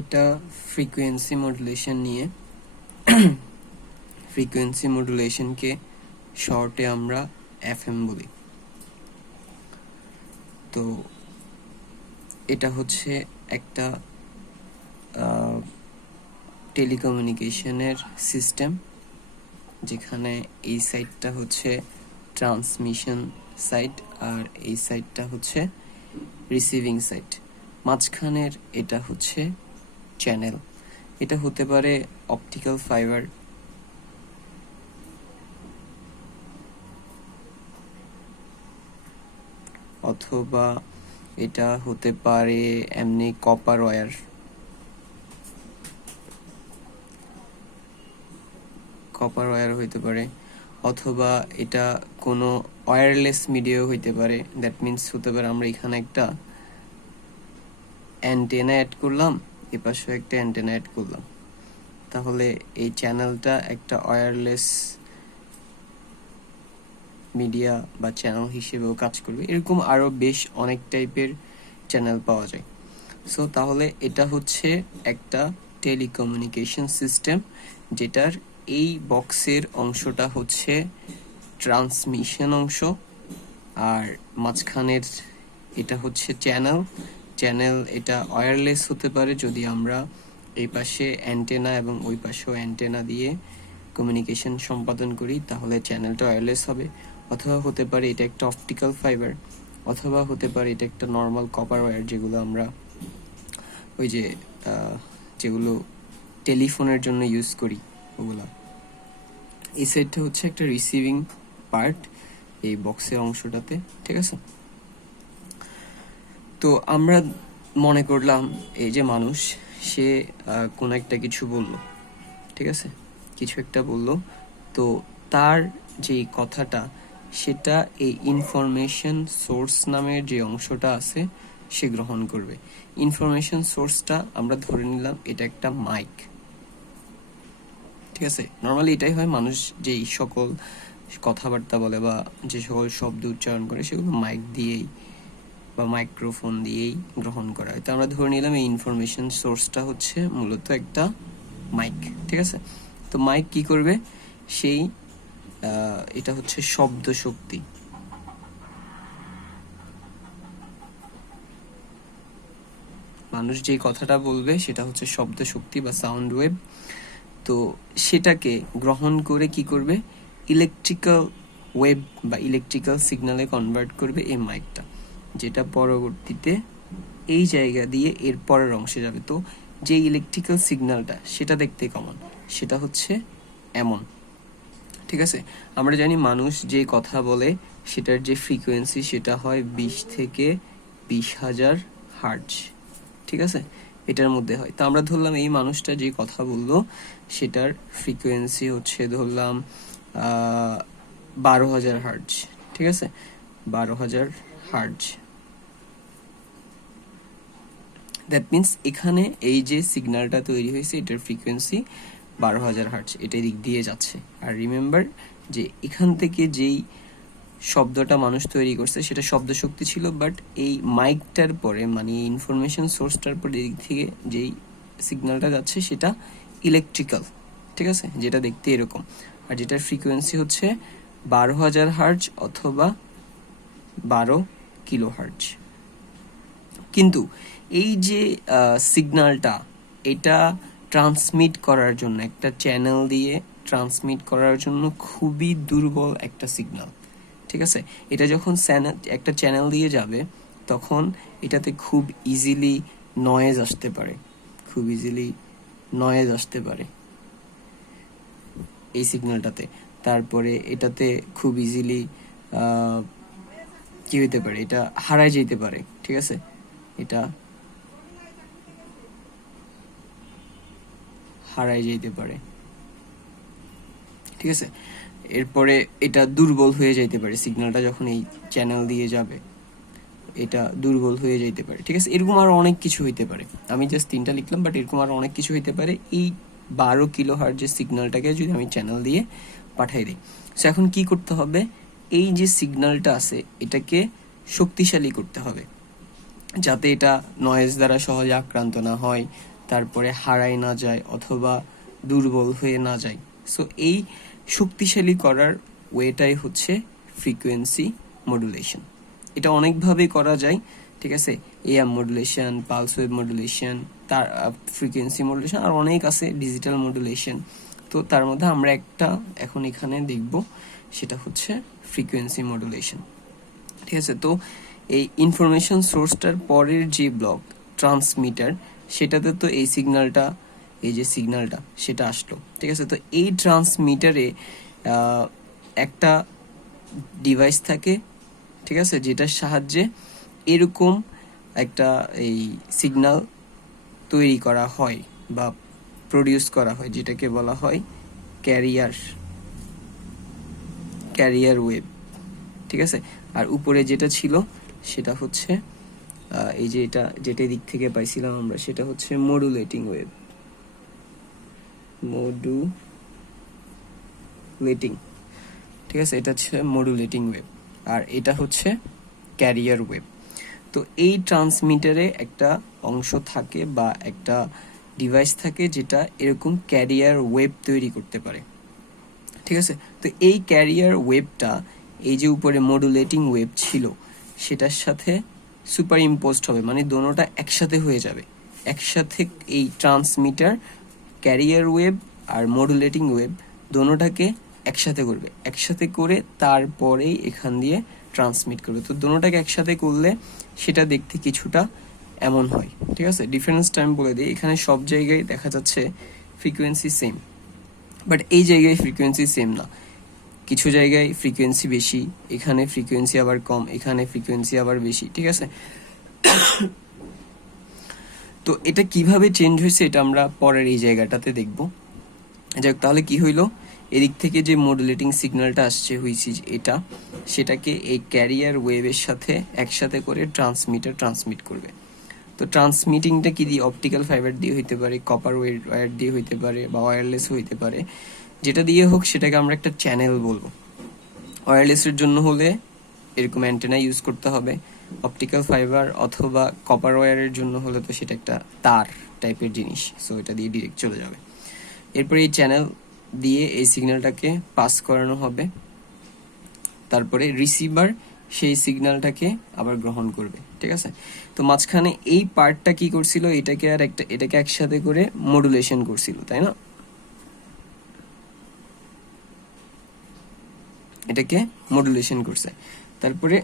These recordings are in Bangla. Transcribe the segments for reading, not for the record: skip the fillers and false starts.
এটা ফ্রিকোয়েন্সি মডুলেশন নিয়ে। ফ্রিকোয়েন্সি মডুলেশনকে শর্টে আমরা এফএম বলি। তো এটা হচ্ছে একটা টেলিকমিউনিকেশনের সিস্টেম, যেখানে এই সাইডটা হচ্ছে ট্রান্সমিশন সাইড আর এই সাইডটা হচ্ছে রিসিভিং সাইড। মাঝখানের এটা হচ্ছে চ্যানেল। এটা হতে পারে অপটিক্যাল ফাইবার, অথবা এটা হতে পারে এমনি কপার ওয়্যার, হইতে পারে, অথবা এটা কোনো ওয়্যারলেস মিডিয়াও হইতে পারে। দ্যাট মিনস হতে পারে আমরা এখানে একটা অ্যান্টেনা অ্যাড করলাম, এ পাশেও একটা অ্যান্টেনা অ্যাড করলাম, তাহলে এই চ্যানেলটা একটা ওয়্যারলেস মিডিয়া বা চ্যানেল হিসেবেও কাজ করবে। এরকম আরও বেশ অনেক টাইপের চ্যানেল পাওয়া যায়। সো তাহলে এটা হচ্ছে একটা টেলিকমিউনিকেশন সিস্টেম, যেটার এই বক্সের অংশটা হচ্ছে ট্রান্সমিশন অংশ, আর মাঝখানের এটা হচ্ছে চ্যানেল। এটা ওয়্যারলেস হতে পারে যদি আমরা এই পাশে অ্যান্টেনা এবং ওই পাশেও অ্যান্টেনা দিয়ে কমিউনিকেশন সম্পাদন করি, তাহলে চ্যানেলটা ওয়্যারলেস হবে। অথবা হতে পারে এটা একটা অপটিক্যাল ফাইবার, অথবা হতে পারে এটা একটা নর্মাল কপার ওয়্যার, যেগুলো আমরা ওই যে যেগুলো টেলিফোনের জন্য ইউজ করি ওগুলা। এই সাইডটা হচ্ছে একটা রিসিভিং পার্ট এই বক্সের অংশটাতে, ঠিক আছে? তো আমরা মনে করলাম এই যে মানুষ, সে কোনো একটা কিছু বলল, ঠিক আছে, কিছু একটা বলল, তো তার যে কথাটা সেটা এই ইনফরমেশন সোর্স নামের যে অংশটা আছে সে গ্রহণ করবে। ইনফরমেশন সোর্সটা আমরা ধরে নিলাম এটা একটা মাইক, ঠিক আছে? নর্মালি এটাই হয়, মানুষ যেই সকল কথাবার্তা বলে বা যে সকল শব্দ উচ্চারণ করে সেগুলো মাইক দিয়েই বা মাইক্রোফোন দিয়েই গ্রহণ করা হয়। তো আমরা ধরে নিলাম এই ইনফরমেশন সোর্সটা হচ্ছে মূলত একটা মাইক, ঠিক আছে? তো মাইক কি করবে, সেই এটা হচ্ছে শব্দ শক্তি। মানুষ যে কথাটা বলবে সেটা হচ্ছে শব্দ শক্তি বা সাউন্ড ওয়েভ। তো সেটাকে গ্রহণ করে কি করবে, ইলেকট্রিক্যাল ওয়েভ বা ইলেকট্রিক্যাল সিগন্যালে কনভার্ট করবে এই মাইকটা, যেটা পরবর্তীতে এই জায়গা দিয়ে এর পরের অংশে যাবে। তো যে ইলেকট্রিক্যাল সিগন্যালটা সেটা দেখতে কেমন, সেটা হচ্ছে এমন, ঠিক আছে? আমরা জানি মানুষ যে কথা বলে সেটার যে ফ্রিকোয়েন্সি সেটা হয় 20 থেকে 20,000 হার্টজ, ঠিক আছে? এটার মধ্যে হয়। তো আমরা ধরলাম এই মানুষটা যে কথা বললো সেটার ফ্রিকোয়েন্সি হচ্ছে ধরলাম 12,000 হার্টজ, ঠিক আছে? 12,000 হার্টজ। দ্যাট মিনস এখানে এই যে সিগন্যালটা তৈরি হয়েছে এটার ফ্রিকোয়েন্সি 12,000 হার্টজ, এটা দিক দিয়ে যাচ্ছে। আর রিমেম্বার যে এখান থেকে যেই শব্দটা মানুষ তৈরি করছে সেটা শব্দ শক্তি ছিল, বাট এই মাইকটার পরে মানে ইনফরমেশন সোর্সটার পরে দিক থেকে যেই সিগন্যালটা যাচ্ছে সেটা ইলেকট্রিক্যাল, ঠিক আছে? যেটা দেখতে এরকম, আর যেটার ফ্রিকোয়েন্সি হচ্ছে 12,000 হার্টজ অথবা 12 কিলো হার্টজ। কিন্তু এই যে সিগন্যালটা, এটা ট্রান্সমিট করার জন্য একটা চ্যানেল দিয়ে ট্রান্সমিট করার জন্য খুবই দুর্বল একটা সিগন্যাল, ঠিক আছে? এটা যখন একটা চ্যানেল দিয়ে যাবে তখন এটাতে খুব ইজিলি নয়েজ আসতে পারে, এই সিগন্যালটাতে। তারপরে এটাতে খুব ইজিলি কি হইতে পারে, এটা হারায় যেতে পারে, ঠিক আছে? এটা হারায় যেতে পারে, ঠিক আছে? এরপরে এটা দুর্বল হয়ে যেতে পারে, সিগন্যালটা যখন এই চ্যানেল দিয়ে যাবে এটা দুর্বল হয়ে যেতে পারে, ঠিক আছে? এরকম আরো অনেক কিছু হইতে পারে, আমি জাস্ট 3টা লিখলাম, বাট এরকম আরো অনেক কিছু হইতে পারে এই 12 কিলো হার্টজের সিগন্যালটাকে যদি আমি চ্যানেল দিয়ে পাঠাই দিই। সো এখন কি করতে হবে, এই যে সিগন্যালটা আছে এটাকে শক্তিশালী করতে হবে, যাতে এটা নয়েজ দ্বারা সহজে আক্রান্ত না হয়, তারপরে হারায় না যায় অথবা দুর্বল হয়ে না যায়। সো এই শক্তিশালী করার ওয়েটাই হচ্ছে ফ্রিকোয়েন্সি মডুলেশন। এটা অনেকভাবে করা যায়, ঠিক আছে। Am modulation, pulse wave modulation, তার ফ্রিকোয়েন্সি মডুলেশন, আর অনেক আছে, ডিজিটাল মডুলেশন। তো তার মধ্যে আমরা একটা এখন এখানে দেখব, সেটা হচ্ছে ফ্রিকোয়েন্সি মডুলেশন, ঠিক আছে। তো এই ইনফরমেশন সোর্সটার পরের যে ব্লক ট্রান্সমিটার, সেটাতে তো এই সিগন্যালটা, এই যে সিগন্যালটা সেটা আসলো, ঠিক আছে। তো এই ট্রান্সমিটারে একটা ডিভাইস থাকে, ঠিক আছে, যেটার সাহায্যে এরকম একটা এই সিগন্যাল তৈরি করা হয় বা প্রডিউস করা হয়, যেটাকে বলা হয় ক্যারিয়ার ওয়েভ, ঠিক আছে। আর উপরে যেটা ছিল সেটা হচ্ছে এই যে যেটা দিক থেকে পাইছিলাম আমরা, সেটা হচ্ছে মডুলেটিং ওয়েভ, ঠিক আছে। এটা হচ্ছে মডুলেটিং ওয়েভ, আর এটা হচ্ছে ক্যারিয়ার ওয়েভ। তো এই ট্রান্সমিটারে একটা অংশ থাকে বা একটা ডিভাইস থাকে যেটা এরকম ক্যারিয়ার ওয়েভ তৈরি করতে পারে, ঠিক আছে। তো এই ক্যারিয়ার ওয়েভটা এই যে উপরে মডুলেটিং ওয়েভ ছিল সেটার সাথে সুপার ইম্পোজড হবে, মানে দোনোটা একসাথে হয়ে যাবে। একসাথে এই ট্রান্সমিটার ক্যারিয়ার ওয়েভ আর মডুলেটিং ওয়েভ দোনোটাকে একসাথে করবে, একসাথে করে তারপরেই এখান দিয়ে ট্রান্সমিট করবে। তো দোনোটাকে একসাথে করলে সেটা দেখতে কিছুটা এমন হয়, ঠিক আছে। ডিফারেন্সটা আমি বলে দিই, এখানে সব জায়গায় দেখা যাচ্ছে ফ্রিকোয়েন্সি সেম, বাট এই জায়গায় ফ্রিকোয়েন্সি সেম না। কিছু জায়গায় ফ্রিকোয়েন্সি বেশি, এখানে ফ্রিকোয়েন্সি আবার কম, এখানে ফ্রিকোয়েন্সি আবার বেশি, ঠিক আছে। তো এটা কিভাবে চেঞ্জ হয়েছে এটা আমরা পরের এই জায়গাটাতে দেখব। যাক, তাহলে কি হইলো, এদিক থেকে যে মডুলেটিং সিগন্যালটা আসছে হয়েছে এটা, সেটাকে এই ক্যারিয়ার ওয়েভের সাথে একসাথে করে ট্রান্সমিটার ট্রান্সমিট করবে। তো ট্রান্সমিটিংটা কি দিয়ে, অপটিক্যাল ফাইবার দিয়ে হইতে পারে, কপার ওয়্যার দিয়ে হইতে পারে, বা ওয়্যারলেস হইতে পারে। যেটা দিয়ে হোক সেটাকে আমরা একটা চ্যানেল বলবো। ওয়্যারলেসের জন্য হলে এরকম অ্যান্টেনা ইউজ করতে হবে, অপটিক্যাল ফাইবার অথবা কপার ওয়্যারের জন্য হলে তো সেটা একটা তার টাইপের জিনিস, সো এটা দিয়ে ডিরেক্ট চলে যাবে। এরপরে এই চ্যানেল দিয়ে এই সিগন্যালটাকে পাস করানো হবে, তারপরে রিসিভার সেই সিগন্যালটাকে আবার গ্রহণ করবে, ঠিক আছে। তো মাঝখানে এই পার্টটা কি করছিল, এটাকে একসাথে করে মডুলেশন করছিল, তাই না। এটাকে মডুলেশন করছে, তারপরে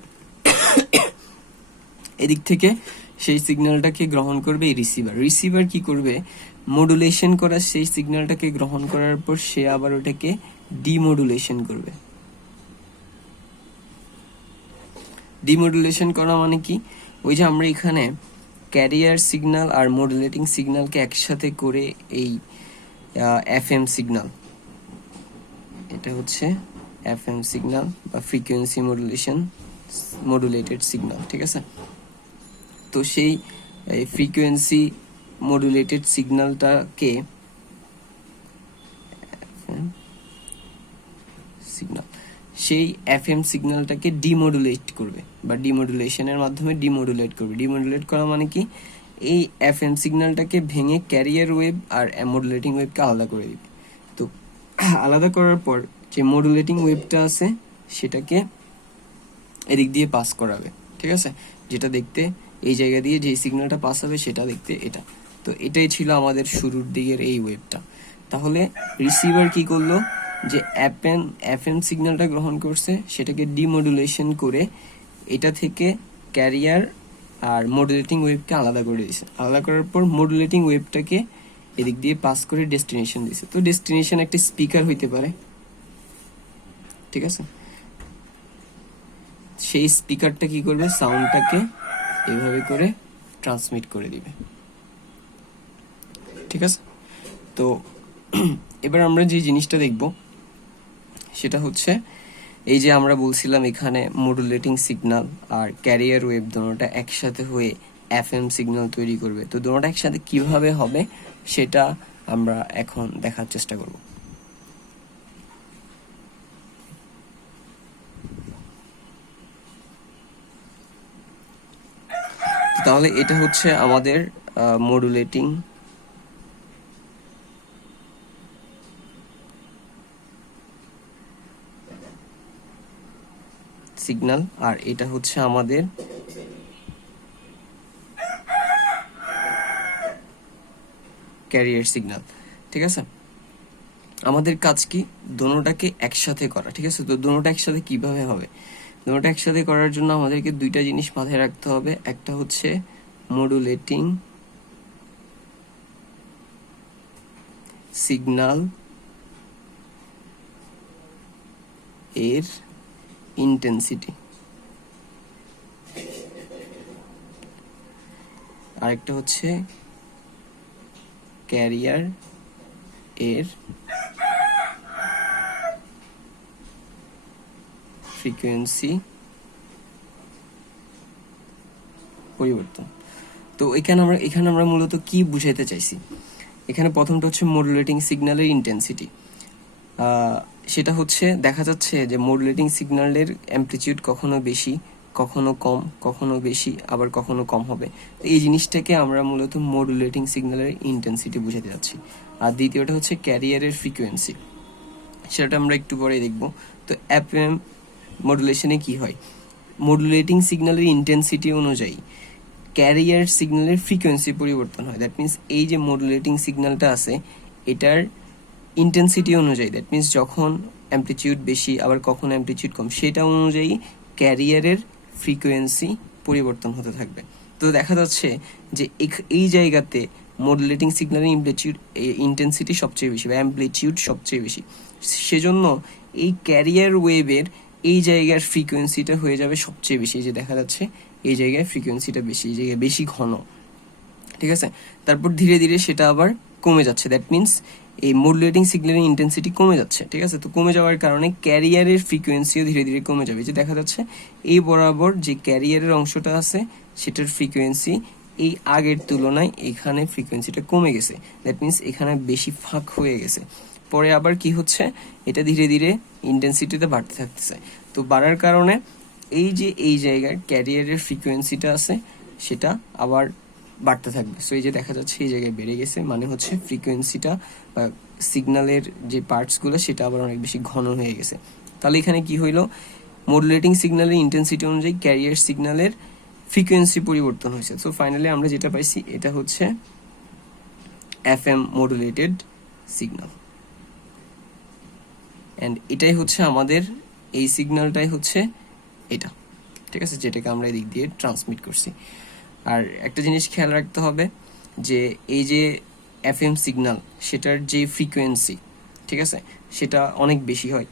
এদিক থেকে সেই সিগন্যালটাকে গ্রহণ করবে এই রিসিভার কি করবে, মডুলেশন করা সেই সিগন্যালটাকে গ্রহণ করার পর সে আবার ওটাকে ডিমডুলেশন করবে। ডিমডুলেশন করা মানে কি, ওই যে আমরা এখানে ক্যারিয়ার সিগন্যাল আর মডুলেটিং সিগন্যালকে একসাথে করে এই এফএম সিগন্যাল, এটা হচ্ছে এফএম সিগন্যাল বা ফ্রিকোয়েন্সি মডুলেটেড সিগন্যাল, ঠিক আছে। তো সেই ফ্রিকোয়েন্সি মডুলেটেড সিগন্যালটাকে সেই এফএম সিগন্যালটাকে ডিমডুলেট করবে বা ডিমডুলেশনের মাধ্যমে ডিমডুলেট করবে। ডিমডুলেট করা মানে কি, এই এফএম সিগন্যালটাকে ভেঙে ক্যারিয়ার ওয়েভ আর মডুলেটিং ওয়েভকে আলাদা করে দিবে। তো আলাদা করার পর যে মডুলেটিং ওয়েভটা আছে সেটাকে এদিক দিয়ে পাস করাবে, ঠিক আছে। যেটা দেখতে এই জায়গা দিয়ে যে সিগন্যালটা পাস হবে সেটা দেখতে এটা। তো এটাই ছিল আমাদের শুরুর দিকের এই ওয়েভটা। তাহলে রিসিভার কি করলো, যে এফএম সিগন্যালটা গ্রহণ করছে সেটাকে ডিমডুলেশন করে এটা থেকে ক্যারিয়ার আর মডুলেটিং ওয়েভকে আলাদা করে দিয়েছে। আলাদা করার পর মডুলেটিং ওয়েভটাকে এদিক দিয়ে পাস করে ডেস্টিনেশন দিয়েছে। তো ডেস্টিনেশন একটা স্পিকার হইতে পারে, ঠিক আছে। সেই স্পিকারটা কি করবে, সাউন্ডটাকে এইভাবে করে ট্রান্সমিট করে দিবে, ঠিক আছে। তো এবার আমরা যে জিনিসটা দেখব সেটা হচ্ছে এই যে আমরা বলছিলাম এখানে মডুলেটিং সিগন্যাল আর ক্যারিয়ার ওয়েভ দুটোটা একসাথে হয়ে এফএম সিগন্যাল তৈরি করবে। তো দুটোটা একসাথে কিভাবে হবে সেটা আমরা এখন দেখার চেষ্টা করব। তাহলে এটা হচ্ছে আমাদের মডুলেটিং সিগন্যাল, আর এটা হচ্ছে আমাদের ক্যারিয়ার সিগন্যাল। ঠিক আছে, আমাদের কাজ কি দোনোটাকে একসাথে করা। ঠিক আছে, তো দোনোটা একসাথে কিভাবে হবে? দোনোটা একসাথে করার জন্য আমাদেরকে দুইটা জিনিস মাথায় রাখতে হবে। একটা হচ্ছে মডুলেটিং সিগন্যাল এর ইন্টেন্সিটি, আরেকটা হচ্ছে ক্যারিয়ার এর ফ্রিকোয়েন্সি পরিবর্তন। তো এখানে আমরা মূলত কি বুঝাইতে চাইছি? এখানে প্রথমটা হচ্ছে মডুলেটিং সিগন্যালের ইন্টেন্সিটি। সেটা হচ্ছে দেখা যাচ্ছে যে মডুলেটিং সিগন্যালের অ্যামপ্লিটিউড কখনো বেশি, কখনো কম, কখনো বেশি, আবার কখনো কম হবে। তো এই জিনিসটাকে আমরা মূলত মডুলেটিং সিগন্যালের ইন্টেন্সিটি বুঝাতে যাচ্ছি। আর দ্বিতীয়টা হচ্ছে ক্যারিয়ারের ফ্রিকোয়েন্সি, সেটা আমরা একটু পরে দেখব। তো এফএম মডুলেশনে কি হয়, মডুলেটিং সিগন্যালের ইন্টেন্সিটি অনুযায়ী ক্যারিয়ার সিগন্যালের ফ্রিকোয়েন্সি পরিবর্তন হয়। দ্যাট মিনস এই যে মডুলেটিং সিগন্যালটা আছে এটার ইন্টেন্সিটি অনুযায়ী, দ্যাট মিনস যখন অ্যামপ্লিটিউড বেশি আবার কখন অ্যামপ্লিটিউড কম, সেটা অনুযায়ী ক্যারিয়ারের ফ্রিকোয়েন্সি পরিবর্তন হতে থাকবে। তো দেখা যাচ্ছে যে এই জায়গাতে মডুলেটিং সিগন্যালের ইন্টেন্সিটি সবচেয়ে বেশি বা অ্যামপ্লিটিউড সবচেয়ে বেশি, সেজন্য এই ক্যারিয়ার ওয়েভের এই জায়গার ফ্রিকোয়েন্সিটা হয়ে যাবে সবচেয়ে বেশি। এই যে দেখা যাচ্ছে এই জায়গায় ফ্রিকোয়েন্সিটা বেশি, এই জায়গায় বেশি ঘন। ঠিক আছে, তারপর ধীরে ধীরে সেটা আবার কমে যাচ্ছে। দ্যাট মিনস এই মডুলেটিং সিগন্যালের ইন্টেন্সিটি কমে যাচ্ছে। ঠিক আছে, তো কমে যাওয়ার কারণে ক্যারিয়ারের ফ্রিকোয়েন্সিও ধীরে ধীরে কমে যাবে। যে দেখা যাচ্ছে এই বরাবর যে ক্যারিয়ারের অংশটা আছে সেটার ফ্রিকোয়েন্সি এই আগের তুলনায় এখানে ফ্রিকোয়েন্সিটা কমে গেছে। দ্যাট মিনস এখানে বেশি ফাঁক হয়ে গেছে। পরে আবার কি হচ্ছে, এটা ধীরে ধীরে ইন্টেন্সিটিতে বাড়তে থাকতেছে। তো বাড়ার কারণে এই যে এই জায়গার ক্যারিয়ারের ফ্রিকোয়েন্সিটা আছে সেটা আবার বাড়তে থাকবে। সো এই যে দেখা যাচ্ছে এই জায়গায় বেড়ে গেছে, মানে হচ্ছে ফ্রিকোয়েন্সিটা বা সিগন্যালের যে পার্টসগুলো সেটা আবার অনেক বেশি ঘন হয়ে গেছে। তাহলে এখানে কি হইলো, মডুলেটিং সিগন্যালের ইন্টেন্সিটি অনুযায়ী ক্যারিয়ার সিগন্যালের ফ্রিকোয়েন্সি পরিবর্তন হয়েছে। সো ফাইনালি আমরা যেটা পাইছি এটা হচ্ছে এফএম মডুলেটেড সিগন্যাল। অ্যান্ড এটাই হচ্ছে আমাদের, এই সিগন্যালটাই হচ্ছে এটা। ঠিক আছে, যেটাকে আমরা এদিক দিয়ে ট্রান্সমিট করছি। আর একটা জিনিস খেয়াল রাখতে হবে যে এই যে এফএম সিগন্যাল সেটার যে ফ্রিকোয়েন্সি, ঠিক আছে, সেটা অনেক বেশি হয়।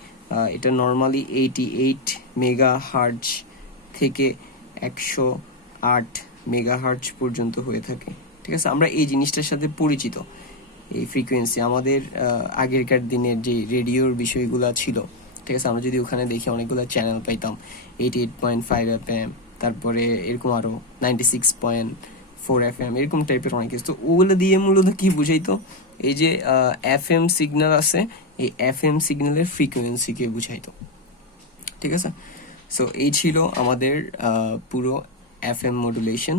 এটা নর্মালি 88 মেগা হার্জ থেকে 108 মেগা হার্জ পর্যন্ত হয়ে থাকে। ঠিক আছে, আমরা এই জিনিসটার সাথে পরিচিত। এই ফ্রিকোয়েন্সি আমাদের আগেরকার দিনের যে রেডিওর বিষয়গুলো ছিল, ঠিক আছে, আমরা যদি ওখানে দেখি অনেকগুলো চ্যানেল পাইতাম, 88.5 FM, তারপরে এরকম আরো 96.4 FM, এরকম টাইপের অনেক কিছু। তো ওগুলো দিয়ে মূলত কি বুঝাইতো, এই যে এফএম সিগন্যাল আছে এই এফএম সিগন্যালের ফ্রিকোয়েন্সিকে বুঝাইতো। ঠিক আছে, সো এই ছিল আমাদের পুরো এফএম মডুলেশন।